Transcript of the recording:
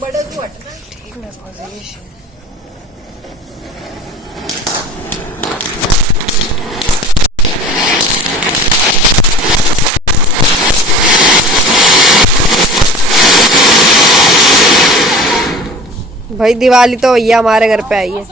बड़ा तू हटना ठीक है पोजीशन भाई दिवाली तो भैया हमारे घर पे आई है।